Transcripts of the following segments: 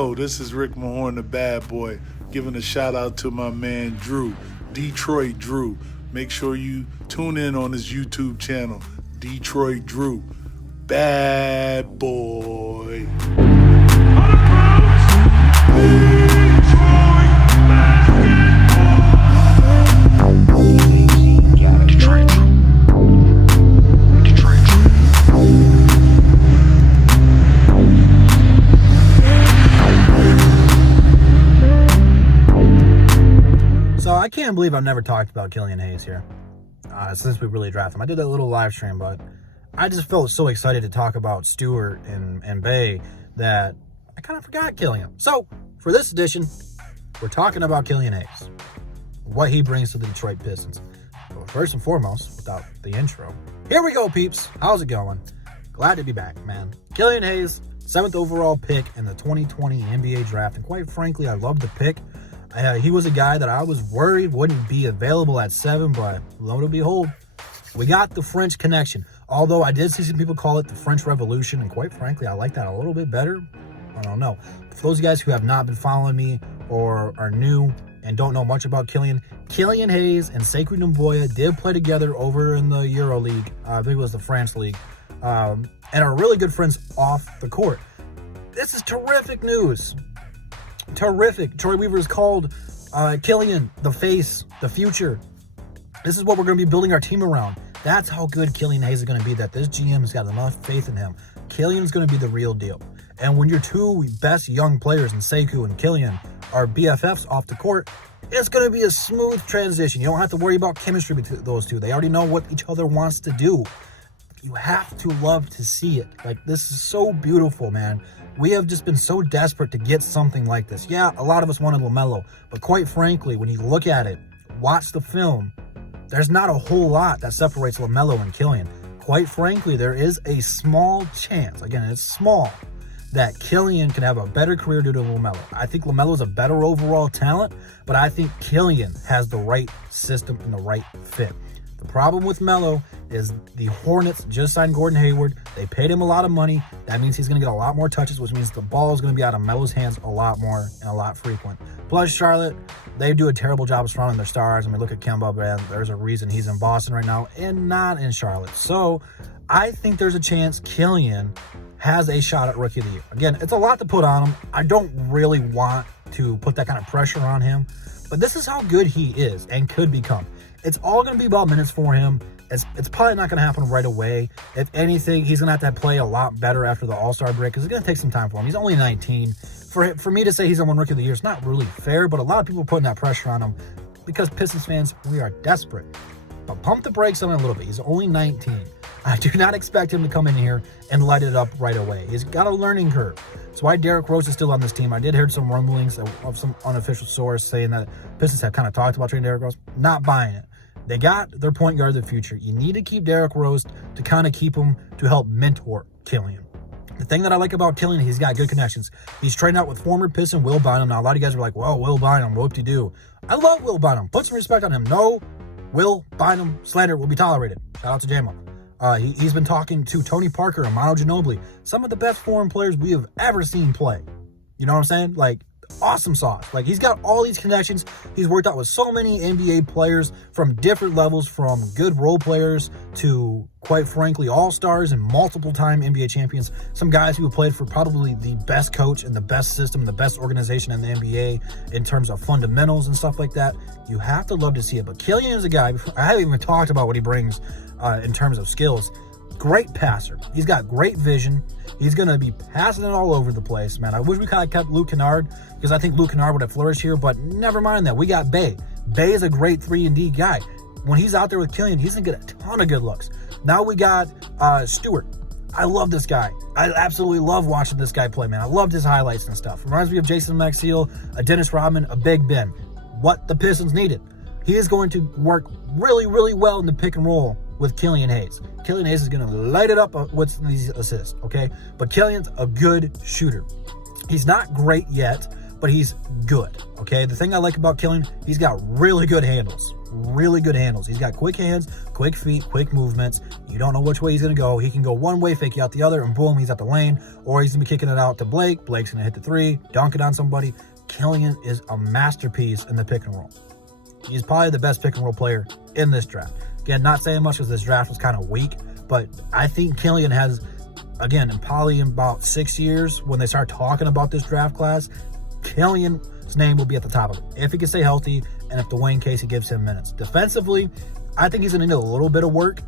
Oh, this is Rick Mahorn, the bad boy, giving a shout out to my man Drew, Detroit Drew. Make sure you tune in on his YouTube channel, Detroit Drew. Bad boy. So I can't believe I've never talked about Killian Hayes here since we really drafted him. I did that little live stream, but I just felt so excited to talk about Stewart and Bay that I kind of forgot Killian. So for this edition, we're talking about Killian Hayes, what he brings to the Detroit Pistons. But first and foremost, without the intro, here we go, peeps. How's it going? Glad to be back, man. Killian Hayes, 7th overall pick in the 2020 NBA draft, and quite frankly, I love the pick. He was a guy that I was worried wouldn't be available at 7, but lo and behold, we got the French connection. Although I did see some people call it the French Revolution, and quite frankly, I like that a little bit better. I don't know. For those of you guys who have not been following me or are new and don't know much about Killian Hayes and Sekou Doumbouya did play together over in the Euro League. I think it was the France League, and are really good friends off the court. This is terrific news. Terrific. Troy Weaver has called Killian the face, the future. This is what we're going to be building our team around. That's how good Killian Hayes is going to be, that this GM has got enough faith in him. Killian is going to be the real deal. And when your two best young players in Sekou and Killian are BFFs off the court, it's going to be a smooth transition. You don't have to worry about chemistry between those two. They already know what each other wants to do. You have to love to see it. Like, this is so beautiful, man. We have just been so desperate to get something like this. Yeah, a lot of us wanted LaMelo, but quite frankly, when you look at it, watch the film, there's not a whole lot that separates LaMelo and Killian. Quite frankly, there is a small chance, again, it's small, that Killian can have a better career due to LaMelo. I think LaMelo is a better overall talent, but I think Killian has the right system and the right fit. The problem with Melo is the Hornets just signed Gordon Hayward. They paid him a lot of money. That means he's going to get a lot more touches, which means the ball is going to be out of Melo's hands a lot more and a lot frequent. Plus, Charlotte, they do a terrible job of surrounding their stars. I mean, look at Kemba, man. There's a reason he's in Boston right now and not in Charlotte. So I think there's a chance Killian has a shot at Rookie of the Year. Again, it's a lot to put on him. I don't really want to put that kind of pressure on him, but this is how good he is and could become. It's all going to be about minutes for him. It's probably not going to happen right away. If anything, he's going to have to play a lot better after the All-Star break because it's going to take some time for him. He's only 19. For me to say he's on Rookie of the Year is not really fair, but a lot of people are putting that pressure on him because Pistons fans, we are desperate. But pump the brakes on him a little bit. He's only 19. I do not expect him to come in here and light it up right away. He's got a learning curve. That's why Derrick Rose is still on this team. I did hear some rumblings of some unofficial source saying that Pistons have kind of talked about trading Derrick Rose. Not buying it. They got their point guard of the future. You need to keep Derrick Rose to kind of keep him to help mentor Killian. The thing that I like about Killian, he's got good connections. He's trained out with former Piston Will Bynum. Now, a lot of you guys are like, well, Will Bynum, whoop-de-doo. I love Will Bynum. Put some respect on him. No Will Bynum slander will be tolerated. Shout out to J-Mo. He's been talking to Tony Parker and Manu Ginobili, some of the best foreign players we have ever seen play. You know what I'm saying? Like, awesome sauce. Like, he's got all these connections. He's worked out with so many NBA players from different levels, from good role players to, quite frankly, all-stars and multiple-time NBA champions. Some guys who have played for probably the best coach and the best system, the best organization in the NBA in terms of fundamentals and stuff like that. You have to love to see it. But Killian is a guy, I haven't even talked about what he brings in terms of skills. Great passer. He's got great vision. He's going to be passing it all over the place, man. I wish we kind of kept Luke Kennard because I think Luke Kennard would have flourished here, but never mind that. We got Bay. Bay is a great 3-and-D guy. When he's out there with Killian, he's going to get a ton of good looks. Now we got Stewart. I love this guy. I absolutely love watching this guy play, man. I loved his highlights and stuff. Reminds me of Jason Maxiell, a Dennis Rodman, a Big Ben. What the Pistons needed. He is going to work really, really well in the pick and roll with Killian Hayes. Killian Hayes is going to light it up with these assists, okay? But Killian's a good shooter. He's not great yet, but he's good, okay? The thing I like about Killian, he's got really good handles. really good handles. He's got quick hands, quick feet, quick movements. You don't know which way he's going to go. He can go one way, fake you out the other, and boom, he's at the lane. Or he's going to be kicking it out to Blake. Blake's going to hit the three, dunk it on somebody. Killian is a masterpiece in the pick and roll. He's probably the best pick and roll player in this draft. Again, not saying much because this draft was kind of weak, but I think Killian has, again, in about 6 years, when they start talking about this draft class, Killian's name will be at the top of it. If he can stay healthy and if Dwayne Casey gives him minutes. Defensively, I think he's going to need a little bit of work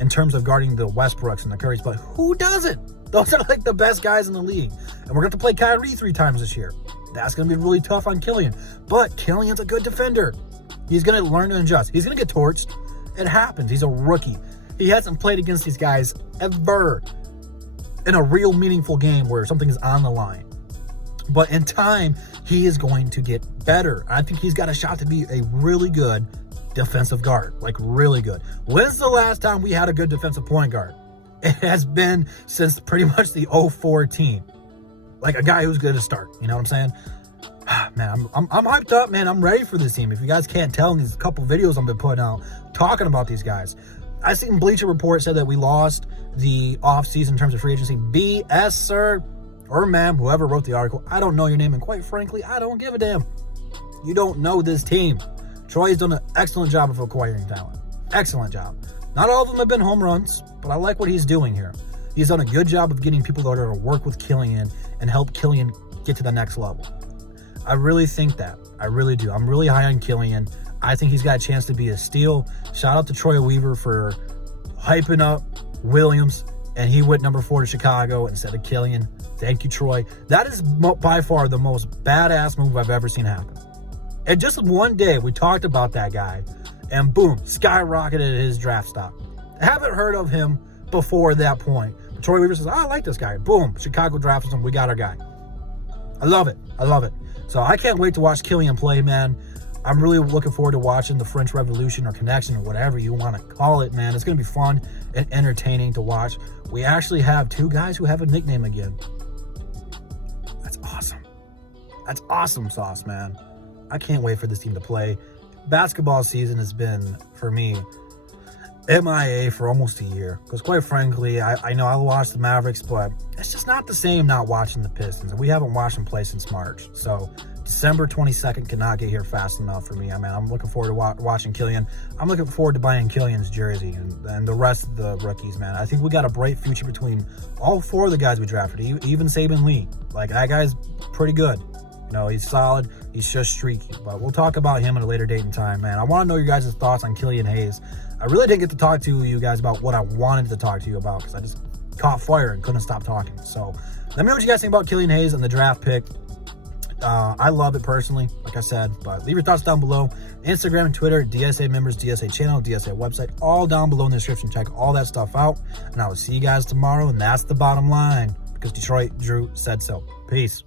in terms of guarding the Westbrooks and the Currys, but who doesn't? Those are like the best guys in the league. And we're going to play Kyrie 3 times this year. That's going to be really tough on Killian. But Killian's a good defender. He's going to learn to adjust. He's going to get torched. It happens. He's a rookie. He hasn't played against these guys ever in a real meaningful game where something is on the line. But in time, he is going to get better. I think he's got a shot to be a really good defensive guard. Like, really good. When's the last time we had a good defensive point guard? It has been since pretty much the 04 team. Like, a guy who's good to start. You know what I'm saying? Man, I'm hyped up, man. I'm ready for this team. If you guys can't tell in these couple videos I've been putting out talking about these guys. I seen Bleacher Report said that we lost the offseason in terms of free agency. BS, sir. Or ma'am, whoever wrote the article. I don't know your name, and quite frankly, I don't give a damn. You don't know this team. Troy's done an excellent job of acquiring talent. Excellent job. Not all of them have been home runs, but I like what he's doing here. He's done a good job of getting people that are going to work with Killian and help Killian get to the next level. I really think that. I really do. I'm really high on Killian. I think he's got a chance to be a steal. Shout out to Troy Weaver for hyping up Williams, and he went number 4 to Chicago instead of Killian. Thank you, Troy. That is by far the most badass move I've ever seen happen. And just one day, we talked about that guy, and boom, skyrocketed his draft stock. I haven't heard of him before that point. But Troy Weaver says, I like this guy. Boom, Chicago drafts him. We got our guy. I love it. I love it. So I can't wait to watch Killian play, man. I'm really looking forward to watching the French Revolution or Connection or whatever you want to call it, man. It's going to be fun and entertaining to watch. We actually have 2 guys who have a nickname again. That's awesome. That's awesome sauce, man. I can't wait for this team to play. Basketball season has been, for me, MIA for almost a year. Because quite frankly, I know I watched the Mavericks, but it's just not the same not watching the Pistons. And we haven't watched them play since March. So December 22nd cannot get here fast enough for me. I mean, I'm looking forward to watching Killian. I'm looking forward to buying Killian's jersey and the rest of the rookies, man. I think we got a bright future between all 4 of the guys we drafted, even Saban Lee. Like, that guy's pretty good. You know, he's solid. He's just streaky. But we'll talk about him at a later date and time, man. I want to know your guys' thoughts on Killian Hayes. I really didn't get to talk to you guys about what I wanted to talk to you about because I just caught fire and couldn't stop talking. So let me know what you guys think about Killian Hayes and the draft pick. I love it personally, like I said, but leave your thoughts down below. Instagram and Twitter, DSA members, DSA channel, DSA website, all down below in the description. Check all that stuff out, and I will see you guys tomorrow, and that's the bottom line, because Detroit Drew said so. Peace.